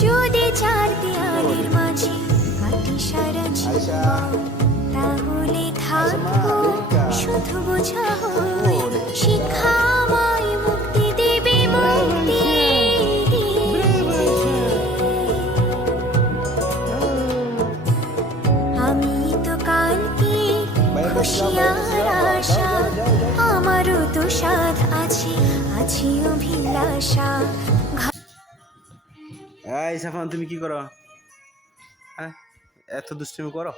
যদি চার দেয়ালের মাঝে কাটি সারা জীবন, তাহলে থাকবো শুধু বোঝা হয়ে। শিক্ষাময় মুক্তি দেবে মুক্তি, আমি তো কালকে খুশিয়ার আশা, আমারও তো সাধ আছে, আছে অভিলাষা। এই সাফান, তুমি কি করো? হ্যাঁ, এত দুষ্টুমি করো?